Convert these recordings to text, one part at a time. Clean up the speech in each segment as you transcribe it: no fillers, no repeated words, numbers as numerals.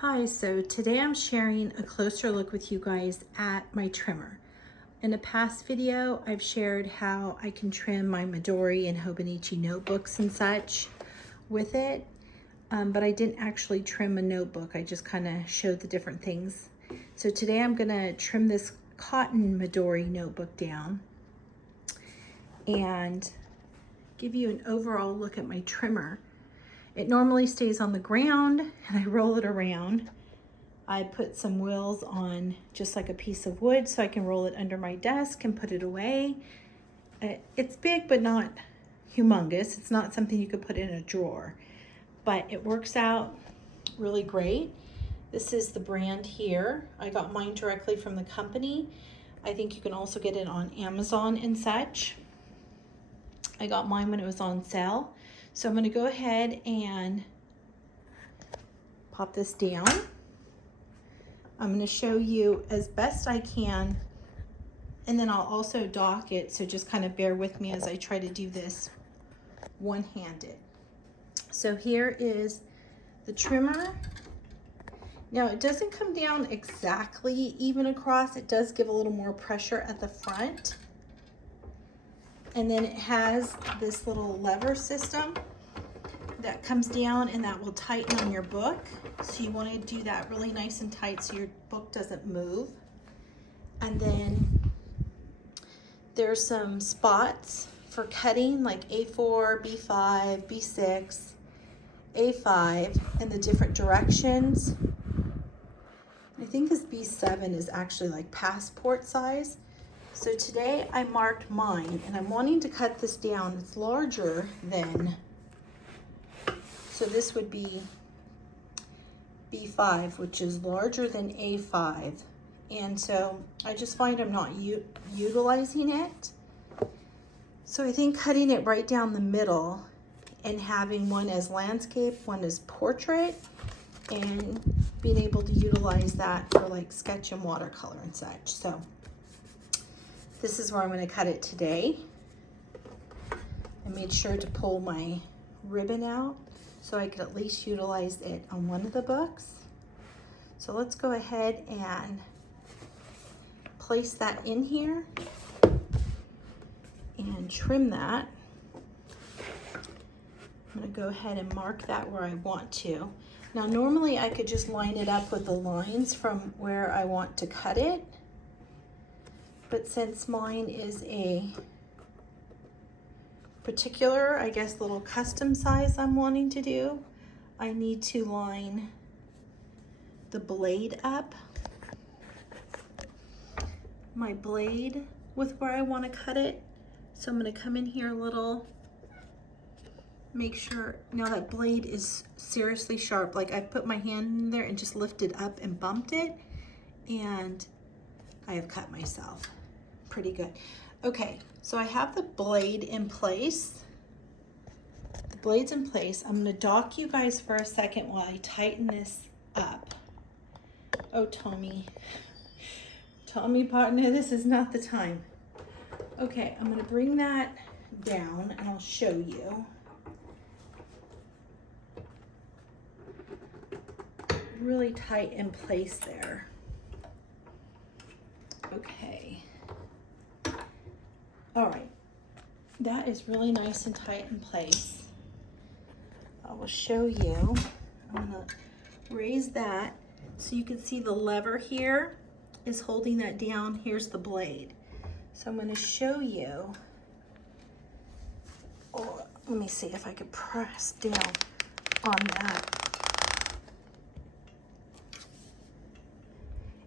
Hi, so today I'm sharing a closer look with you guys at my trimmer. In a past video, I've shared how I can trim my Midori and Hobonichi notebooks and such with it, but I didn't actually trim a notebook. I just kind of showed the different things. So today I'm gonna trim this cotton Midori notebook down and give you an overall look at my trimmer. It normally stays on the ground and I roll it around. I put some wheels on just like a piece of wood so I can roll it under my desk and put it away. It's big but not humongous. It's not something you could put in a drawer, but it works out really great. This is the brand here. I got mine directly from the company. I think you can also get it on Amazon and such. I got mine when it was on sale. So I'm gonna go ahead and pop this down. I'm gonna show you as best I can, and then I'll also dock it, so just kind of bear with me as I try to do this one-handed. So here is the trimmer. Now it doesn't come down exactly even across. It does give a little more pressure at the front. And then it has this little lever system that comes down and that will tighten on your book. So you want to do that really nice and tight so your book doesn't move. And then there's some spots for cutting like A4, B5, B6, A5 in the different directions. I think this B7 is actually like passport size. So today I marked mine and I'm wanting to cut this down. It's larger than, so this would be B5, which is larger than A5. And so I just find I'm not utilizing it. So I think cutting it right down the middle and having one as landscape, one as portrait, and being able to utilize that for like sketch and watercolor and such. So this is where I'm going to cut it today. I made sure to pull my ribbon out so I could at least utilize it on one of the books. So let's go ahead and place that in here and trim that. I'm going to go ahead and mark that where I want to. Now normally I could just line it up with the lines from where I want to cut it. But since mine is a particular, I guess, little custom size I'm wanting to do, I need to line the blade up, my blade, with where I want to cut it. So I'm going to come in here a little, make sure, now that blade is seriously sharp, like I've put my hand in there and just lifted up and bumped it, and I have cut myself. Pretty good. Okay, so I have the blade in place. The blade's in place. I'm gonna dock you guys for a second while I tighten this up. Oh, Tommy partner, this is not the time. Okay, I'm gonna bring that down and I'll show you. Really tight in place there. Okay. All right, that is really nice and tight in place. I will show you. I'm gonna raise that so you can see the lever here is holding that down. Here's the blade. So I'm gonna show you, or let me see if I could press down on that.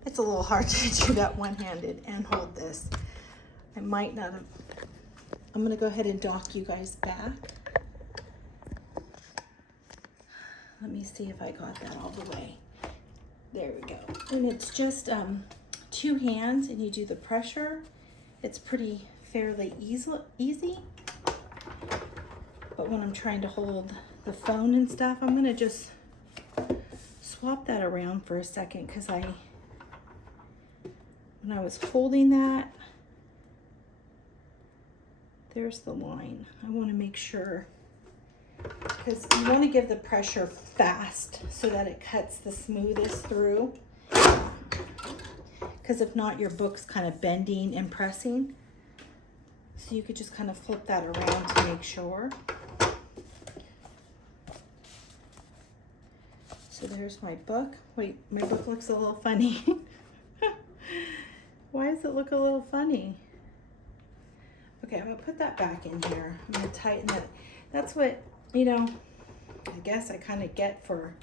It's a little hard to do that one-handed and hold this. I might not have. I'm gonna go ahead and dock you guys back. Let me see if I got that all the way. There we go. And it's just 2 hands and you do the pressure. It's pretty fairly easy. But when I'm trying to hold the phone and stuff, I'm gonna just swap that around for a second because when I was holding that, there's the line. I want to make sure because you want to give the pressure fast so that it cuts the smoothest through. Because if not, your book's kind of bending and pressing. So you could just kind of flip that around to make sure. So there's my book. Wait, my book looks a little funny. Why does it look a little funny? Okay, I'm gonna put that back in here. I'm gonna tighten that. That's what, you know, I guess I kind of get for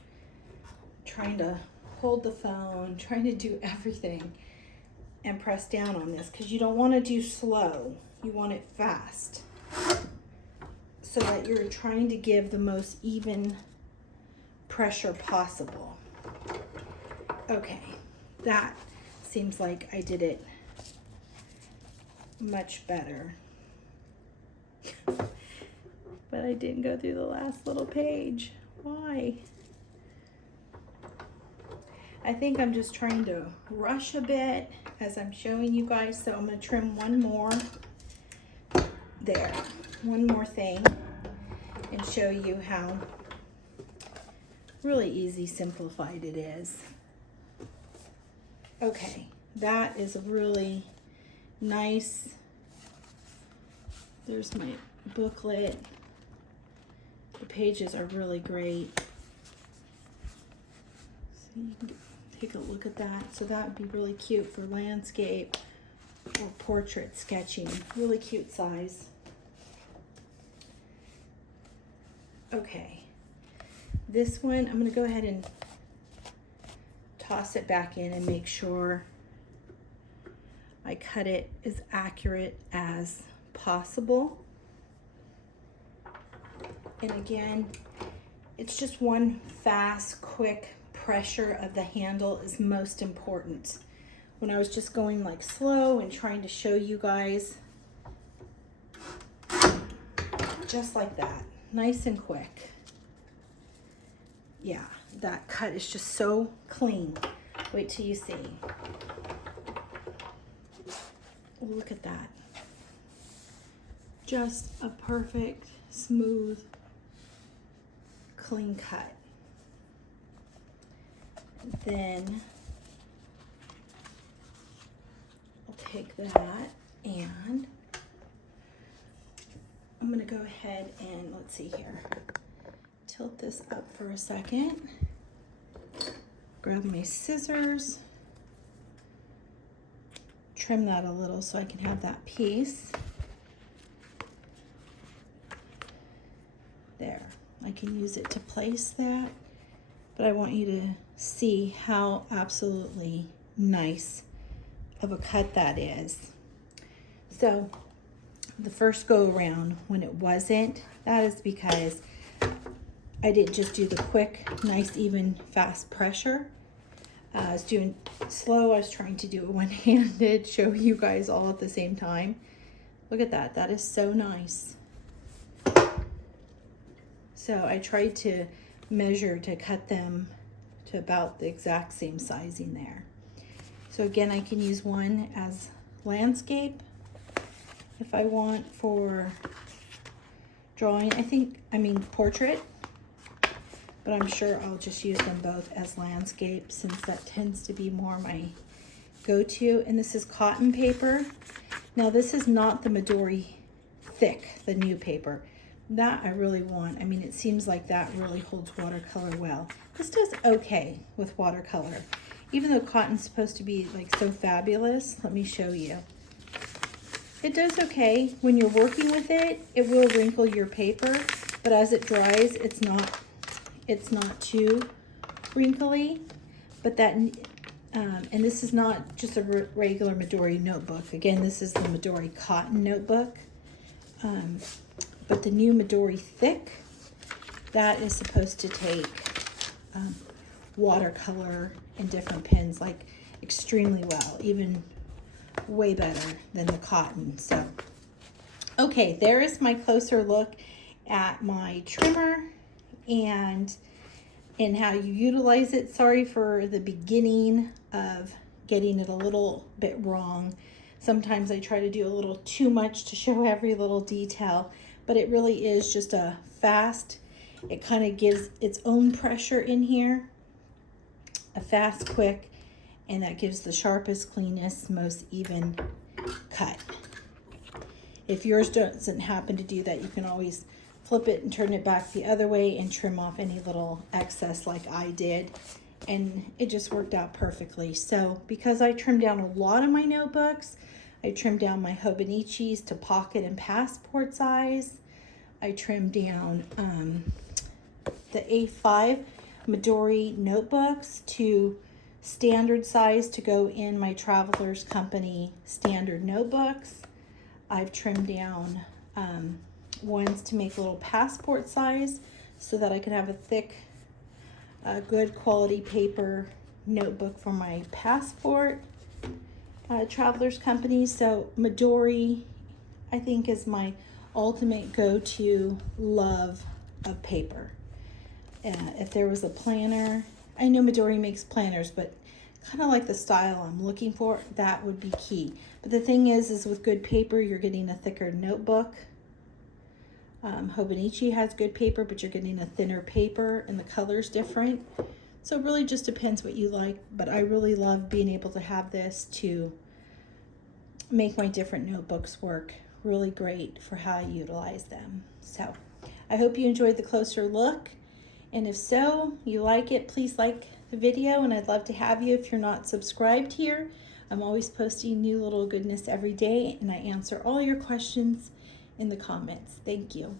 trying to hold the phone, trying to do everything and press down on this, because you don't want to do slow. You want it fast so that you're trying to give the most even pressure possible. Okay, that seems like I did it much better. But I didn't go through the last little page. Why? I think I'm just trying to rush a bit as I'm showing you guys. So I'm going to trim one more there, one more thing, and show you how really easy simplified it is. Okay, that is a really nice. There's my booklet. The pages are really great. So you can take a look at that. So that would be really cute for landscape or portrait sketching. Really cute size. Okay, this one, I'm going to go ahead and toss it back in and make sure I cut it as accurate as possible. And again, it's just one fast, quick pressure of the handle is most important. When I was just going like slow and trying to show you guys, just like that, nice and quick. Yeah, that cut is just so clean. Wait till you see. Look at that. Just a perfect, smooth, clean cut. Then I'll take that and I'm going to go ahead and, let's see here, tilt this up for a second, grab my scissors, trim that a little so I can have that piece. There, I can use it to place that, but I want you to see how absolutely nice of a cut that is. So the first go around when it wasn't, that is because I didn't just do the quick, nice, even, fast pressure. I was doing slow. I was trying to do it one-handed, show you guys all at the same time. Look at that. That is so nice. So I tried to measure to cut them to about the exact same sizing there. So again, I can use one as landscape if I want for drawing. I mean portrait, but I'm sure I'll just use them both as landscape since that tends to be more my go-to. And this is cotton paper. Now this is not the Midori thick, the new paper. That I really want. I mean, it seems like that really holds watercolor well. This does okay with watercolor. Even though cotton's supposed to be like so fabulous, let me show you. It does okay. When you're working with it, it will wrinkle your paper, but as it dries, it's not too wrinkly. But that, and this is not just a regular Midori notebook. Again, this is the Midori cotton notebook. But the new Midori thick, that is supposed to take watercolor and different pens like extremely well, even way better than the cotton. So, okay, there is my closer look at my trimmer and how you utilize it. Sorry for the beginning of getting it a little bit wrong. Sometimes I try to do a little too much to show every little detail, but it really is just a fast It kind of gives its own pressure in here, a fast, quick, and that gives the sharpest, cleanest, most even cut. If yours doesn't happen to do that, you can always flip it and turn it back the other way and trim off any little excess like I did. And it just worked out perfectly. So because I trimmed down a lot of my notebooks, I trimmed down my Hobonichis to pocket and passport size. I trimmed down the A5 Midori notebooks to standard size to go in my Traveler's Company standard notebooks. I've trimmed down ones to make little passport size so that I can have a thick, good quality paper notebook for my passport. Traveler's Company. So Midori, I think, is my ultimate go-to love of paper. If there was a planner, I know Midori makes planners, but kind of like the style I'm looking for, that would be key. But the thing is with good paper, you're getting a thicker notebook. Hobonichi has good paper, but you're getting a thinner paper and the color's different. So it really just depends what you like, but I really love being able to have this to make my different notebooks work really great for how I utilize them. So I hope you enjoyed the closer look. And if so, you like it, please like the video, and I'd love to have you if you're not subscribed here. I'm always posting new little goodness every day, and I answer all your questions in the comments. Thank you.